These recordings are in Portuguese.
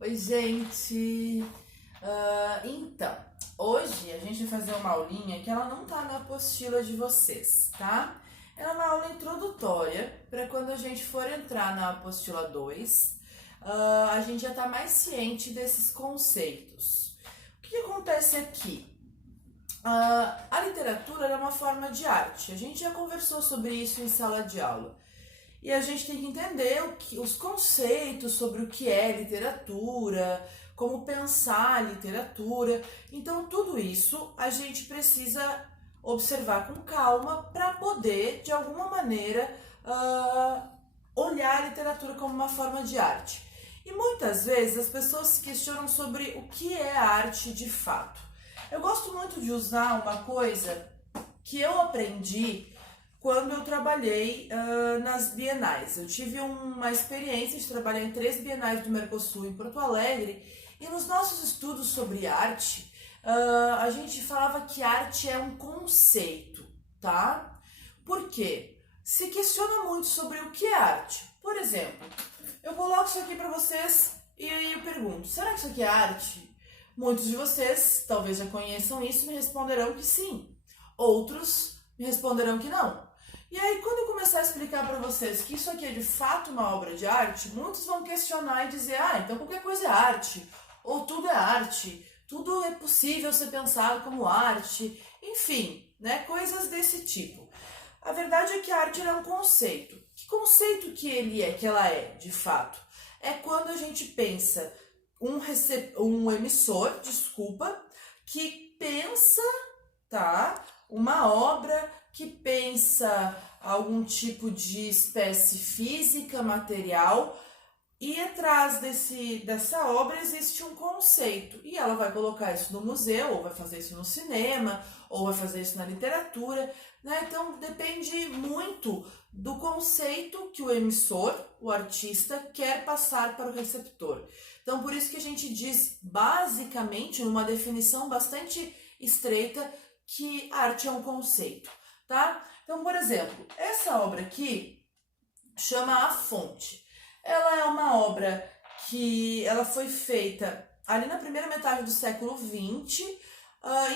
Oi, gente! Então, hoje a gente vai fazer uma aulinha que ela não tá na apostila de vocês, tá? Ela é uma aula introdutória para quando a gente for entrar na apostila 2, a gente já tá mais ciente desses conceitos. O que acontece aqui? A literatura é uma forma de arte. A gente já conversou sobre isso em sala de aula. E a gente tem que entender os conceitos sobre o que é literatura, como pensar a literatura. Então, tudo isso a gente precisa observar com calma para poder, de alguma maneira, olhar a literatura como uma forma de arte. E muitas vezes as pessoas se questionam sobre o que é arte de fato. Eu gosto muito de usar uma coisa que eu aprendi quando eu trabalhei nas bienais. Eu tive uma experiência de trabalhar em 3 bienais do Mercosul em Porto Alegre, e nos nossos estudos sobre arte, a gente falava que arte é um conceito, tá? Por quê? Se questiona muito sobre o que é arte. Por exemplo, eu coloco isso aqui para vocês e aí eu pergunto, será que isso aqui é arte? Muitos de vocês talvez já conheçam isso e me responderão que sim. Outros me responderão que não. E aí, quando eu começar a explicar para vocês que isso aqui é de fato uma obra de arte, muitos vão questionar e dizer, então qualquer coisa é arte, ou tudo é arte, tudo é possível ser pensado como arte, enfim, né, coisas desse tipo. A verdade é que a arte é um conceito. Que conceito que ela é, de fato? É quando a gente pensa um emissor, que pensa, tá, uma obra, que pensa algum tipo de espécie física, material, e atrás dessa obra existe um conceito. E ela vai colocar isso no museu, ou vai fazer isso no cinema, ou vai fazer isso na literatura, né? Então depende muito do conceito que o emissor, o artista, quer passar para o receptor. Então por isso que a gente diz basicamente, numa definição bastante estreita, que arte é um conceito, tá? Então, por exemplo, essa obra aqui chama A Fonte. Ela é uma obra que ela foi feita ali na primeira metade do século XX,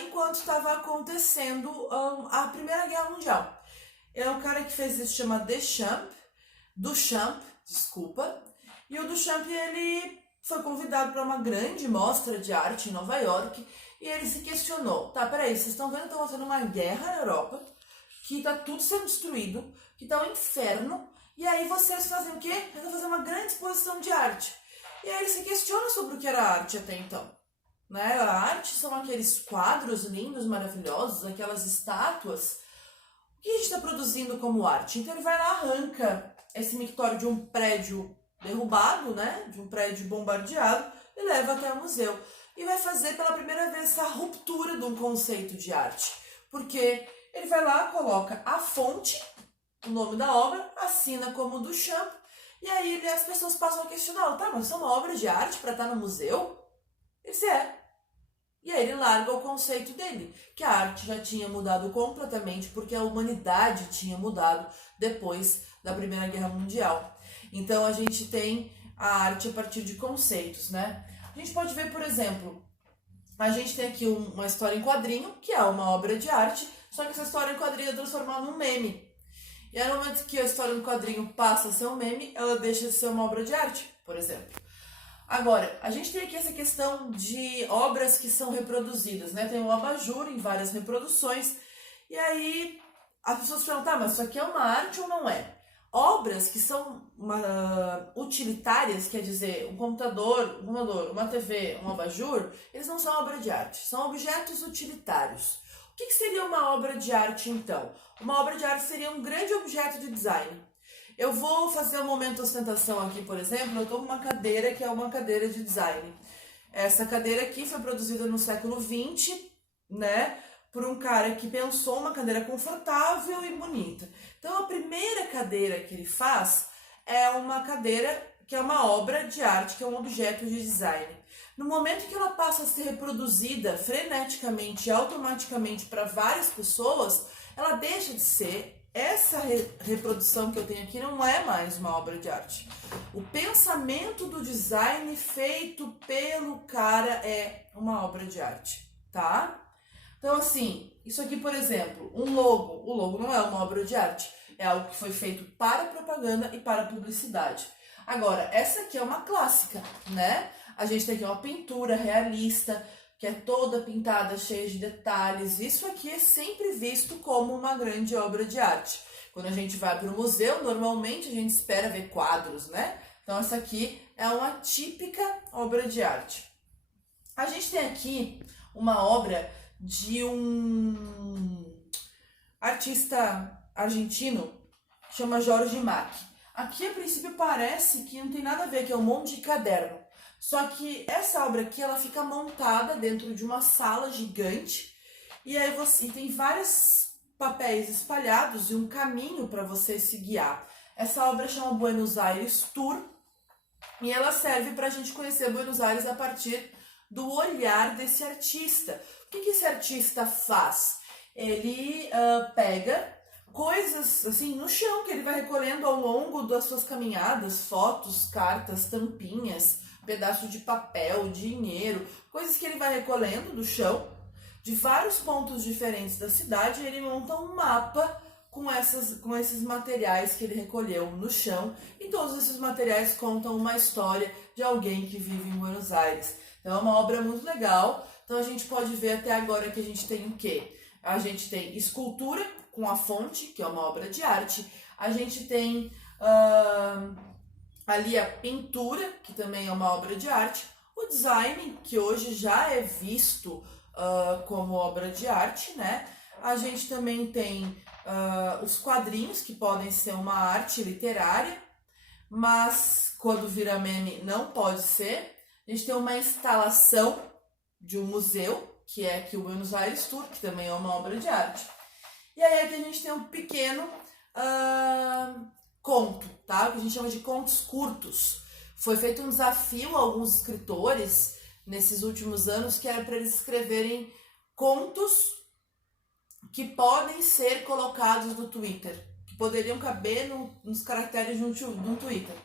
enquanto estava acontecendo a Primeira Guerra Mundial. É um cara que fez isso, chama Duchamp, desculpa. E o Duchamp, ele foi convidado para uma grande mostra de arte em Nova York e ele se questionou, tá, peraí, vocês estão vendo que está tendo uma guerra na Europa, que tá tudo sendo destruído, que tá um inferno, e aí vocês fazem o quê? Eles vão fazer uma grande exposição de arte. E aí ele se questiona sobre o que era arte até então. Né? A arte são aqueles quadros lindos, maravilhosos, aquelas estátuas. O que a gente está produzindo como arte? Então ele vai lá, arranca esse mictório de um prédio derrubado, né? De um prédio bombardeado, e leva até o museu. E vai fazer pela primeira vez essa ruptura de um conceito de arte. Porque ele vai lá, coloca A Fonte, o nome da obra, assina como Duchamp, e aí as pessoas passam a questionar, tá, mas isso é uma obra de arte para estar no museu? Ele disse, é. E aí ele larga o conceito dele, que a arte já tinha mudado completamente, porque a humanidade tinha mudado depois da Primeira Guerra Mundial. Então a gente tem a arte a partir de conceitos, né? A gente pode ver, por exemplo, a gente tem aqui uma história em quadrinho, que é uma obra de arte, só que essa história em quadrinho é transformada num meme. E aí, no momento que a história no quadrinho passa a ser um meme, ela deixa de ser uma obra de arte, por exemplo. Agora, a gente tem aqui essa questão de obras que são reproduzidas, né? Tem o abajur em várias reproduções, e aí as pessoas perguntam, mas isso aqui é uma arte ou não é? Obras que são utilitárias, quer dizer, um computador, uma TV, um abajur, eles não são obra de arte, são objetos utilitários. O que seria uma obra de arte, então? Uma obra de arte seria um grande objeto de design. Eu vou fazer um momento de ostentação aqui, por exemplo, eu estou com uma cadeira que é uma cadeira de design. Essa cadeira aqui foi produzida no século XX, né, por um cara que pensou uma cadeira confortável e bonita. Então, a primeira cadeira que ele faz é uma cadeira que é uma obra de arte, que é um objeto de design. No momento que ela passa a ser reproduzida freneticamente e automaticamente para várias pessoas, ela deixa de ser essa reprodução que eu tenho aqui não é mais uma obra de arte. O pensamento do design feito pelo cara é uma obra de arte, tá? Então, assim, isso aqui, por exemplo, um logo. O logo não é uma obra de arte. É algo que foi feito para propaganda e para publicidade. Agora, essa aqui é uma clássica, né? A gente tem aqui uma pintura realista, que é toda pintada, cheia de detalhes. Isso aqui é sempre visto como uma grande obra de arte. Quando a gente vai para o museu, normalmente a gente espera ver quadros, né? Então, essa aqui é uma típica obra de arte. A gente tem aqui uma obra de um artista argentino que chama Jorge Macchi. Aqui, a princípio, parece que não tem nada a ver, que é um monte de caderno. Só que essa obra aqui, ela fica montada dentro de uma sala gigante e aí você tem vários papéis espalhados e um caminho para você se guiar. Essa obra chama Buenos Aires Tour e ela serve para a gente conhecer Buenos Aires a partir do olhar desse artista. O que esse artista faz? Ele pega coisas assim no chão que ele vai recolhendo ao longo das suas caminhadas, fotos, cartas, tampinhas, pedaço de papel, dinheiro, coisas que ele vai recolhendo do chão, de vários pontos diferentes da cidade, e ele monta um mapa com esses materiais que ele recolheu no chão, e todos esses materiais contam uma história de alguém que vive em Buenos Aires. Então é uma obra muito legal. Então a gente pode ver até agora que a gente tem o quê? A gente tem escultura com a fonte, que é uma obra de arte. A gente tem ali a pintura, que também é uma obra de arte. O design, que hoje já é visto como obra de arte, né? A gente também tem os quadrinhos, que podem ser uma arte literária, mas quando vira meme não pode ser. A gente tem uma instalação de um museu, que é aqui o Buenos Aires Tour, que também é uma obra de arte. E aí aqui a gente tem um pequeno conto, tá? O que a gente chama de contos curtos. Foi feito um desafio a alguns escritores nesses últimos anos, que era para eles escreverem contos que podem ser colocados no Twitter, que poderiam caber nos caracteres de um Twitter.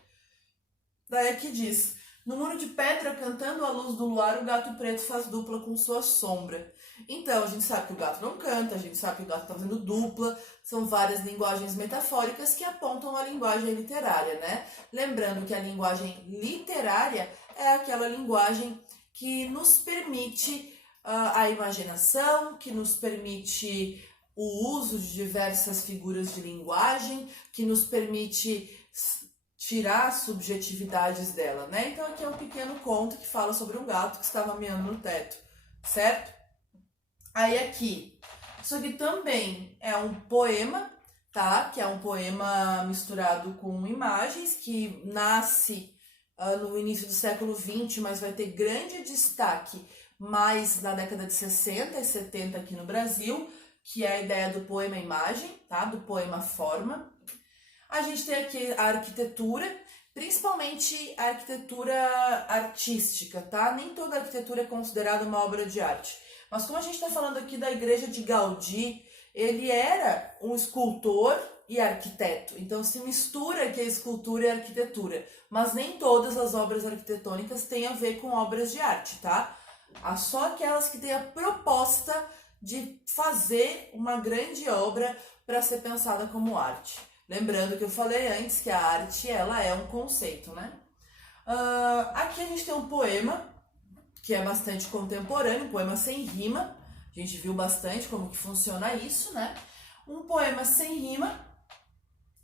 Daí aqui diz: no muro de pedra, cantando à luz do luar, o gato preto faz dupla com sua sombra. Então, a gente sabe que o gato não canta, a gente sabe que o gato está fazendo dupla, são várias linguagens metafóricas que apontam a linguagem literária, né? Lembrando que a linguagem literária é aquela linguagem que nos permite a imaginação, que nos permite o uso de diversas figuras de linguagem, que nos permite tirar as subjetividades dela, né? Então aqui é um pequeno conto que fala sobre um gato que estava miando no teto, certo? Aí aqui, isso aqui também é um poema, tá? Que é um poema misturado com imagens, que nasce no início do século XX, mas vai ter grande destaque mais na década de 60 e 70 aqui no Brasil, que é a ideia do poema-imagem, tá? Do poema-forma. A gente tem aqui a arquitetura, principalmente a arquitetura artística, tá? Nem toda arquitetura é considerada uma obra de arte. Mas como a gente está falando aqui da igreja de Gaudí, ele era um escultor e arquiteto. Então se mistura aqui a escultura e a arquitetura. Mas nem todas as obras arquitetônicas têm a ver com obras de arte, tá? Há só aquelas que têm a proposta de fazer uma grande obra para ser pensada como arte. Lembrando que eu falei antes que a arte, ela é um conceito, né? Aqui a gente tem um poema, que é bastante contemporâneo, um poema sem rima. A gente viu bastante como que funciona isso, né? Um poema sem rima,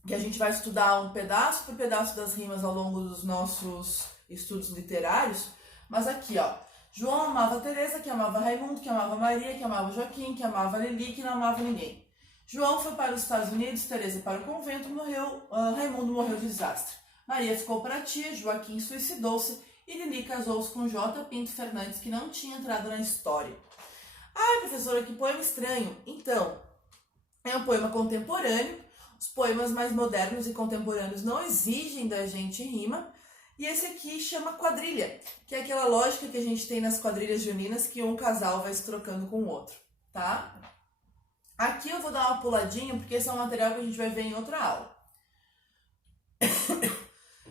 que a gente vai estudar um pedaço por pedaço das rimas ao longo dos nossos estudos literários. Mas aqui, ó, João amava Teresa, que amava Raimundo, que amava Maria, que amava Joaquim, que amava Lili, que não amava ninguém. João foi para os Estados Unidos, Teresa para o convento, Raimundo morreu de desastre. Maria ficou para a tia, Joaquim suicidou-se e Lili casou-se com J. Pinto Fernandes, que não tinha entrado na história. Ah, professora, que poema estranho. Então, é um poema contemporâneo. Os poemas mais modernos e contemporâneos não exigem da gente rima. E esse aqui chama quadrilha, que é aquela lógica que a gente tem nas quadrilhas juninas, que um casal vai se trocando com o outro, tá? Aqui eu vou dar uma puladinha, porque esse é um material que a gente vai ver em outra aula.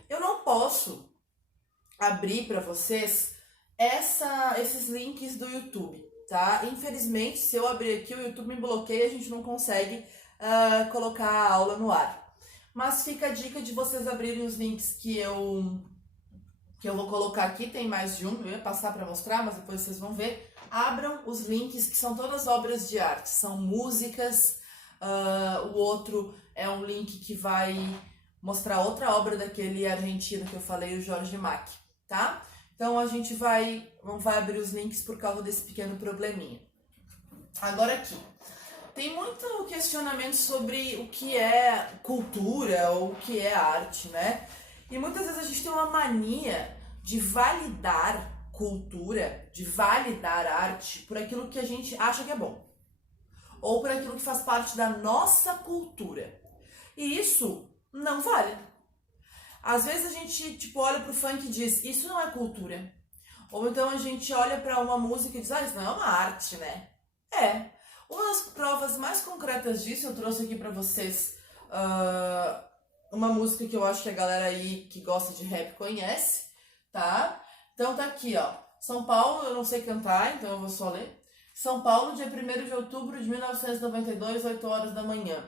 Eu não posso abrir para vocês esses links do YouTube, tá? Infelizmente, se eu abrir aqui, o YouTube me bloqueia e a gente não consegue colocar a aula no ar. Mas fica a dica de vocês abrirem os links que eu vou colocar aqui, tem mais de um, eu ia passar para mostrar, mas depois vocês vão ver. Abram os links, que são todas obras de arte, são músicas, o outro é um link que vai mostrar outra obra daquele argentino que eu falei, o Jorge Mack, tá? Então a gente não vai abrir os links por causa desse pequeno probleminha. Agora aqui, tem muito questionamento sobre o que é cultura ou o que é arte, né? E muitas vezes a gente tem uma mania de validar cultura, de validar arte por aquilo que a gente acha que é bom. Ou por aquilo que faz parte da nossa cultura. E isso não vale. Às vezes a gente olha pro funk e diz, isso não é cultura. Ou então a gente olha para uma música e diz, isso não é uma arte, né? É. Uma das provas mais concretas disso, eu trouxe aqui para vocês uma música que eu acho que a galera aí que gosta de rap conhece, tá? Então tá aqui, ó. São Paulo, eu não sei cantar, então eu vou só ler. São Paulo, dia 1º de outubro de 1992, 8 horas da manhã.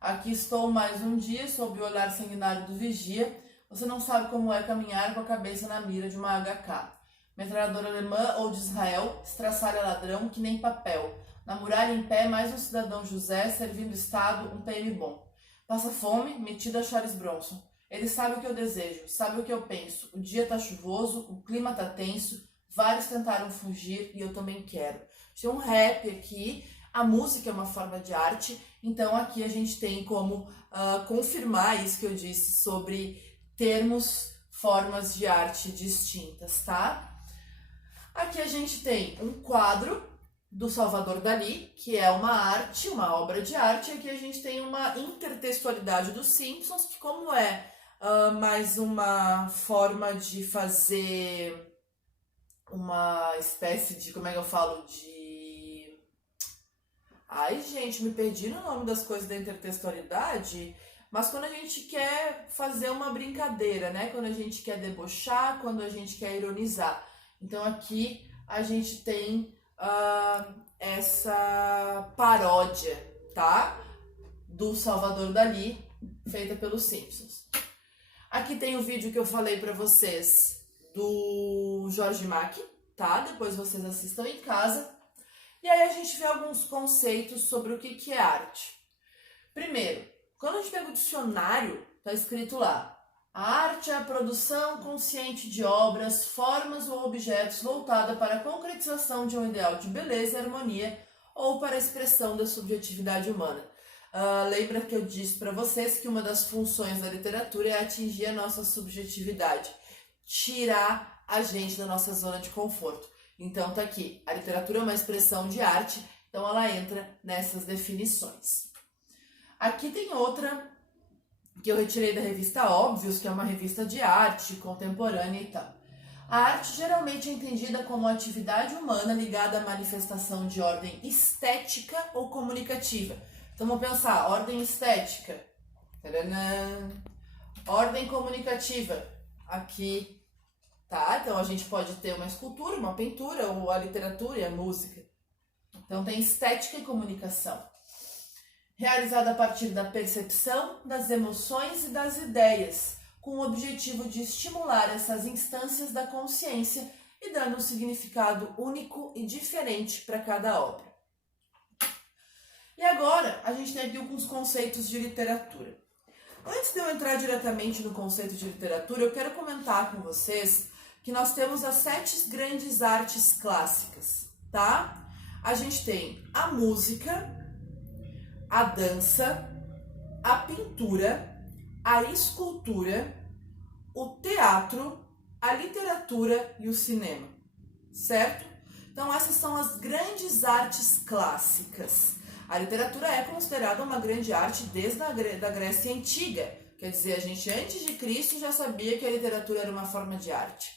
Aqui estou mais um dia, sob o olhar sanguinário do vigia. Você não sabe como é caminhar com a cabeça na mira de uma HK. Metralhadora alemã ou de Israel, estraçalha ladrão que nem papel. Na muralha em pé, mais um cidadão José, servindo o Estado, um PM bom. Passa fome, metido a Charles Bronson. Ele sabe o que eu desejo, sabe o que eu penso. O dia tá chuvoso, o clima tá tenso, vários tentaram fugir e eu também quero. Tem um rap aqui, a música é uma forma de arte, então aqui a gente tem como confirmar isso que eu disse sobre termos, formas de arte distintas, tá? Aqui a gente tem um quadro do Salvador Dalí, que é uma arte, uma obra de arte. Aqui a gente tem uma intertextualidade dos Simpsons, que como é mais uma forma de fazer uma espécie de, como é que eu falo, de... Ai, gente, me perdi no nome das coisas da intertextualidade, mas quando a gente quer fazer uma brincadeira, né? Quando a gente quer debochar, quando a gente quer ironizar. Então aqui a gente tem essa paródia, tá? Do Salvador Dalí, feita pelos Simpsons. Aqui tem o vídeo que eu falei pra vocês do Jorge Mack, tá? Depois vocês assistam em casa. E aí a gente vê alguns conceitos sobre o que é arte. Primeiro, quando a gente pega o dicionário, tá escrito lá: a arte é a produção consciente de obras, formas ou objetos voltada para a concretização de um ideal de beleza e harmonia ou para a expressão da subjetividade humana. Lembra que eu disse para vocês que uma das funções da literatura é atingir a nossa subjetividade, tirar a gente da nossa zona de conforto. Então tá aqui, a literatura é uma expressão de arte, então ela entra nessas definições. Aqui tem outra que eu retirei da revista Óbvios, que é uma revista de arte contemporânea e tal. A arte geralmente é entendida como atividade humana ligada à manifestação de ordem estética ou comunicativa. Então vamos pensar, ordem estética, taranã. Ordem comunicativa, aqui, tá? Então a gente pode ter uma escultura, uma pintura, ou a literatura e a música. Então tem estética e comunicação. Realizada a partir da percepção, das emoções e das ideias, com o objetivo de estimular essas instâncias da consciência e dando um significado único e diferente para cada obra. E agora, a gente tem aqui alguns conceitos de literatura. Antes de eu entrar diretamente no conceito de literatura, eu quero comentar com vocês que nós temos as 7 grandes artes clássicas, tá? A gente tem a música, a dança, a pintura, a escultura, o teatro, a literatura e o cinema, certo? Então essas são as grandes artes clássicas. A literatura é considerada uma grande arte desde a da Grécia Antiga. Quer dizer, a gente antes de Cristo já sabia que a literatura era uma forma de arte.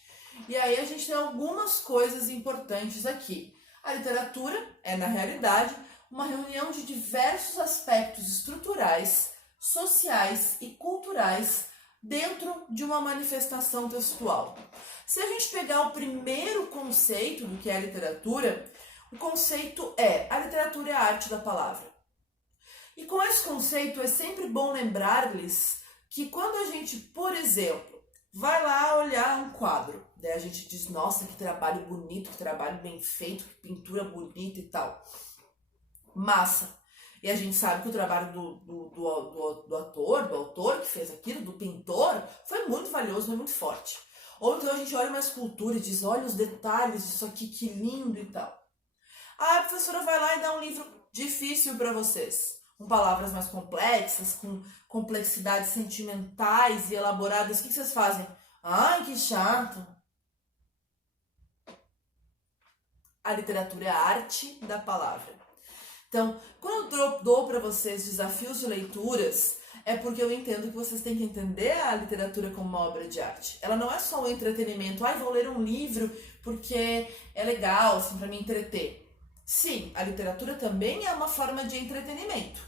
E aí a gente tem algumas coisas importantes aqui. A literatura é, na realidade, uma reunião de diversos aspectos estruturais, sociais e culturais dentro de uma manifestação textual. Se a gente pegar o primeiro conceito do que é a literatura, o conceito é: a literatura é a arte da palavra. E com esse conceito é sempre bom lembrar-lhes que quando a gente, por exemplo, vai lá olhar um quadro, daí a gente diz: nossa, que trabalho bonito, que trabalho bem feito, que pintura bonita e tal. Massa! E a gente sabe que o trabalho do autor que fez aquilo, do pintor, foi muito valioso, foi muito forte. Ou então a gente olha uma escultura e diz: olha os detalhes disso aqui, que lindo e tal. A professora vai lá e dá um livro difícil para vocês, com palavras mais complexas, com complexidades sentimentais e elaboradas. O que vocês fazem? Ai, que chato! A literatura é a arte da palavra. Então, quando eu dou para vocês desafios de leituras, é porque eu entendo que vocês têm que entender a literatura como uma obra de arte. Ela não é só um entretenimento. Ai, vou ler um livro porque é legal, assim, para me entreter. Sim, a literatura também é uma forma de entretenimento.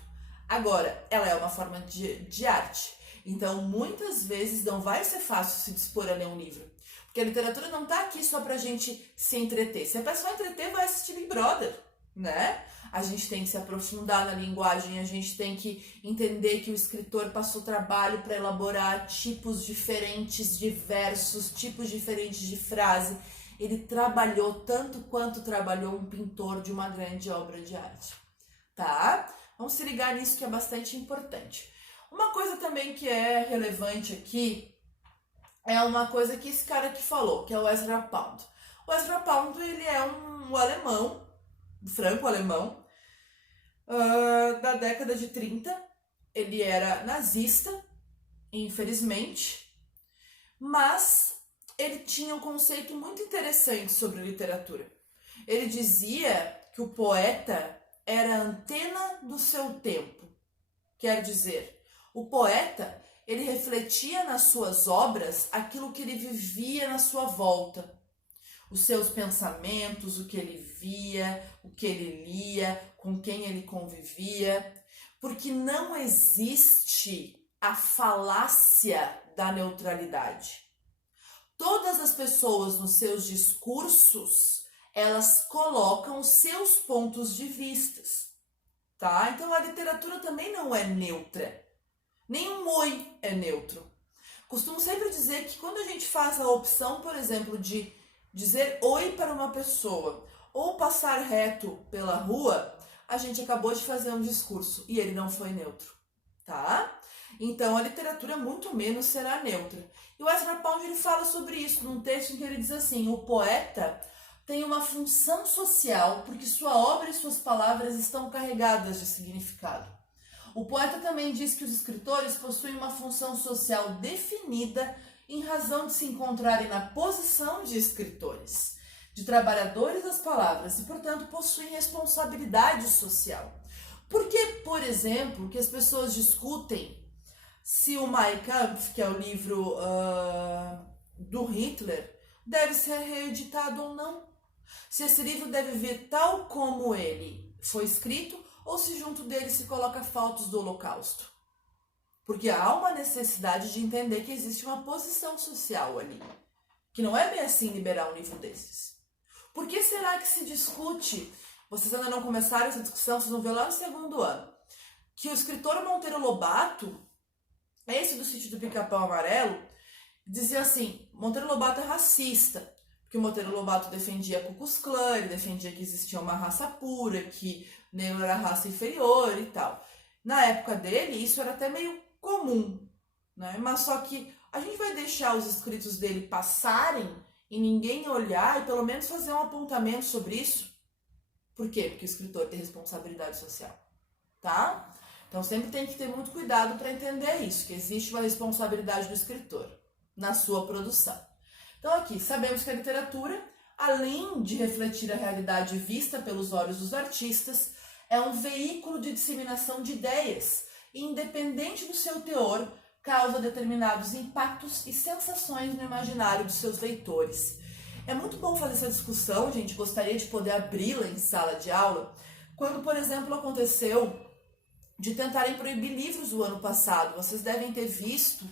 Agora, ela é uma forma de arte. Então, muitas vezes não vai ser fácil se dispor a ler um livro. Porque a literatura não tá aqui só pra gente se entreter. Se é pra só entreter, vai assistir Big Brother, né? A gente tem que se aprofundar na linguagem, a gente tem que entender que o escritor passou trabalho para elaborar tipos diferentes de versos, tipos diferentes de frase. Ele trabalhou tanto quanto trabalhou um pintor de uma grande obra de arte, tá? Vamos se ligar nisso, que é bastante importante. Uma coisa também que é relevante aqui é uma coisa que esse cara aqui falou, que é o Ezra Pound. O Ezra Pound, ele é um alemão, franco-alemão, da década de 30. Ele era nazista, infelizmente, mas ele tinha um conceito muito interessante sobre literatura. Ele dizia que o poeta era a antena do seu tempo. Quer dizer, o poeta, ele refletia nas suas obras aquilo que ele vivia na sua volta. Os seus pensamentos, o que ele via, o que ele lia, com quem ele convivia. Porque não existe a falácia da neutralidade. Todas as pessoas nos seus discursos, elas colocam os seus pontos de vista, tá? Então a literatura também não é neutra. Nenhum oi é neutro. Costumo sempre dizer que quando a gente faz a opção, por exemplo, de dizer oi para uma pessoa ou passar reto pela rua, a gente acabou de fazer um discurso e ele não foi neutro, tá? Então a literatura muito menos será neutra. E o Ezra Pound, ele fala sobre isso num texto em que ele diz assim: o poeta tem uma função social porque sua obra e suas palavras estão carregadas de significado. O poeta também diz que os escritores possuem uma função social definida em razão de se encontrarem na posição de escritores, de trabalhadores das palavras e, portanto, possuem responsabilidade social. Por que, por exemplo, que as pessoas discutem se o Mein Kampf, que é o livro do Hitler, deve ser reeditado ou não? Se esse livro deve vir tal como ele foi escrito ou se junto dele se coloca fotos do Holocausto? Porque há uma necessidade de entender que existe uma posição social ali, que não é bem assim liberar um livro desses. Por que será que se discute, vocês ainda não começaram essa discussão, vocês vão ver lá no segundo ano, que o escritor Monteiro Lobato, esse do Sítio do Pica-Pau Amarelo, dizia assim: Monteiro Lobato é racista, porque Monteiro Lobato defendia a Ku Klux Klan, ele defendia que existia uma raça pura, que negro era raça inferior e tal. Na época dele, isso era até meio comum, né? Mas só que a gente vai deixar os escritos dele passarem e ninguém olhar e pelo menos fazer um apontamento sobre isso? Por quê? Porque o escritor tem responsabilidade social, tá? Então sempre tem que ter muito cuidado para entender isso, que existe uma responsabilidade do escritor na sua produção. Então aqui, sabemos que a literatura, além de refletir a realidade vista pelos olhos dos artistas, é um veículo de disseminação de ideias e, independente do seu teor, causa determinados impactos e sensações no imaginário dos seus leitores. É muito bom fazer essa discussão, gente, gostaria de poder abri-la em sala de aula, Quando, por exemplo, aconteceu de tentarem proibir livros o ano passado. Vocês devem ter visto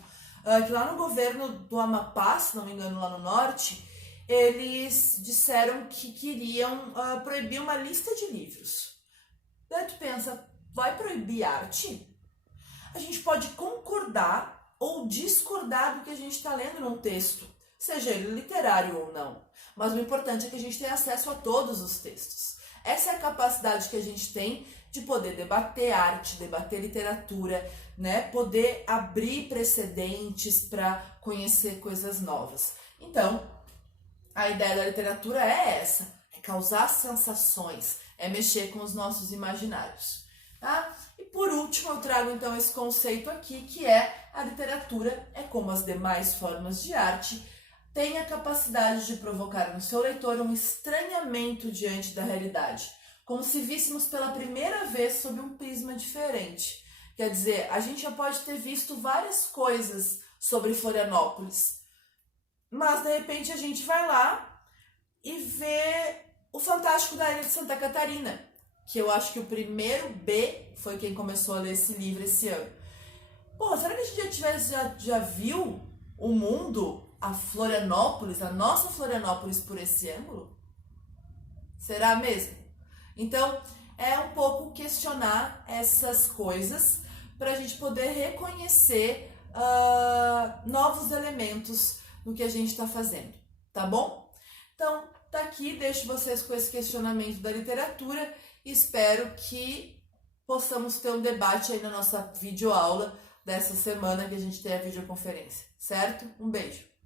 que lá no governo do Amapá, se não me engano, lá no norte, eles disseram que queriam proibir uma lista de livros. Daí tu pensa, vai proibir arte? A gente pode concordar ou discordar do que a gente está lendo num texto, seja ele literário ou não. Mas o importante é que a gente tenha acesso a todos os textos. Essa é a capacidade que a gente tem de poder debater arte, debater literatura, né? Poder abrir precedentes para conhecer coisas novas. Então, a ideia da literatura é essa, é causar sensações, é mexer com os nossos imaginários, tá? E por último, eu trago então esse conceito aqui, que é a literatura é como as demais formas de arte, tem a capacidade de provocar no seu leitor um estranhamento diante da realidade, como se víssemos pela primeira vez sob um prisma diferente. Quer dizer, a gente já pode ter visto várias coisas sobre Florianópolis, mas de repente a gente vai lá e vê o Fantástico da Ilha de Santa Catarina, que eu acho que o primeiro B foi quem começou a ler esse livro esse ano. Pô, será que a gente já viu o mundo, a Florianópolis, a nossa Florianópolis por esse ângulo? Será mesmo? Então, é um pouco questionar essas coisas para a gente poder reconhecer novos elementos no que a gente está fazendo, tá bom? Então, tá aqui, deixo vocês com esse questionamento da literatura e espero que possamos ter um debate aí na nossa videoaula dessa semana que a gente tem a videoconferência, certo? Um beijo!